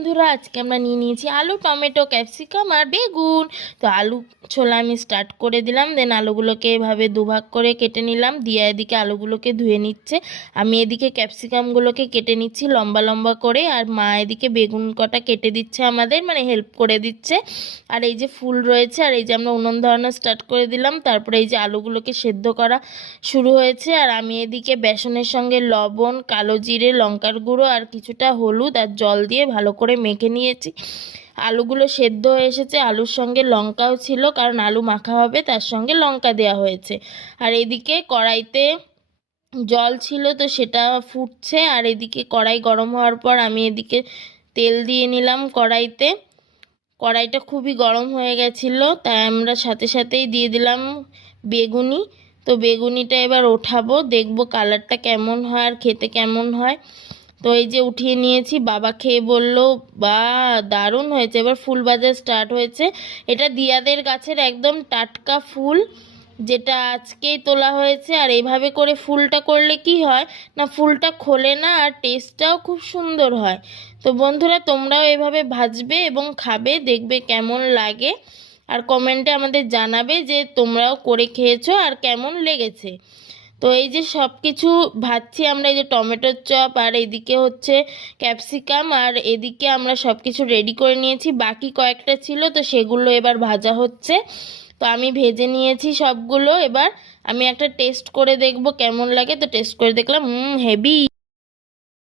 বন্ধুরা আজকে আমরা নিয়ে নিয়েছি আলু, টমেটো, ক্যাপসিকাম আর বেগুন। তো আলু ছোলা আমি স্টার্ট করে দিলাম, দেন আলুগুলোকে এভাবে দুভাগ করে কেটে নিলাম। দিয়া এদিকে আলুগুলোকে ধুয়ে নিচ্ছে, আমি এদিকে ক্যাপসিকামগুলোকে কেটে নিচ্ছি লম্বা লম্বা করে, আর মা এদিকে বেগুন কটা কেটে দিচ্ছে, আমাদের মানে হেল্প করে দিচ্ছে। আর এই যে ফুল রয়েছে, আর এই যে আমরা উনুন ধরানো স্টার্ট করে দিলাম। তারপরে এই যে আলুগুলোকে সেদ্ধ করা শুরু হয়েছে, আর আমি এদিকে বেসনের সঙ্গে লবণ, কালো জিরে, লঙ্কার গুঁড়ো আর কিছুটা হলুদ আর জল দিয়ে ভালো করে মেখে নিয়েছি। আলুগুলো সেদ্ধ হয়ে এসেছে, আলুর সঙ্গে লঙ্কাও ছিল, কারণ আলু মাখা হবে, তার সঙ্গে লঙ্কা দেওয়া হয়েছে। আর এদিকে কড়াইতে জল ছিল, তো সেটা ফুটছে। আর এদিকে কড়াই গরম হওয়ার পর আমি এদিকে তেল দিয়ে নিলাম কড়াইতে। কড়াইটা খুবই গরম হয়ে গেছিলো, তাই আমরা সাথে সাথেই দিয়ে দিলাম বেগুনি। তো বেগুনিটা এবার ওঠাবো, দেখবো কালারটা কেমন হয় আর খেতে কেমন হয়। তো এই যে উঠিয়ে নিয়েছি, বাবা খেয়ে বললো বা দারুণ হয়েছে। এবার ফুল বাজার স্টার্ট হয়েছে। এটা দিয়াদের গাছের একদম টাটকা ফুল, যেটা আজকেই তোলা হয়েছে। আর এইভাবে করে ফুলটা করলে কি হয় না, ফুলটা খোলে না আর টেস্টটাও খুব সুন্দর হয়। তো বন্ধুরা তোমরাও এভাবে ভাজবে এবং খাবে, দেখবে কেমন লাগে। আর কমেন্টে আমাদের জানাবে যে তোমরাও করে খেয়েছো আর কেমন লেগেছে। তো এই যে সব কিছু ভাজছি আমরা, এই যে টমেটোর চপ, আর এদিকে হচ্ছে ক্যাপসিকাম, আর এদিকে আমরা সব কিছু রেডি করে নিয়েছি। বাকি কয়েকটা ছিল, তো সেগুলো এবার ভাজা হচ্ছে। তো আমি ভেজে নিয়েছি সবগুলো। এবার আমি একটা টেস্ট করে দেখব কেমন লাগে। তো টেস্ট করে দেখলাম হেভি।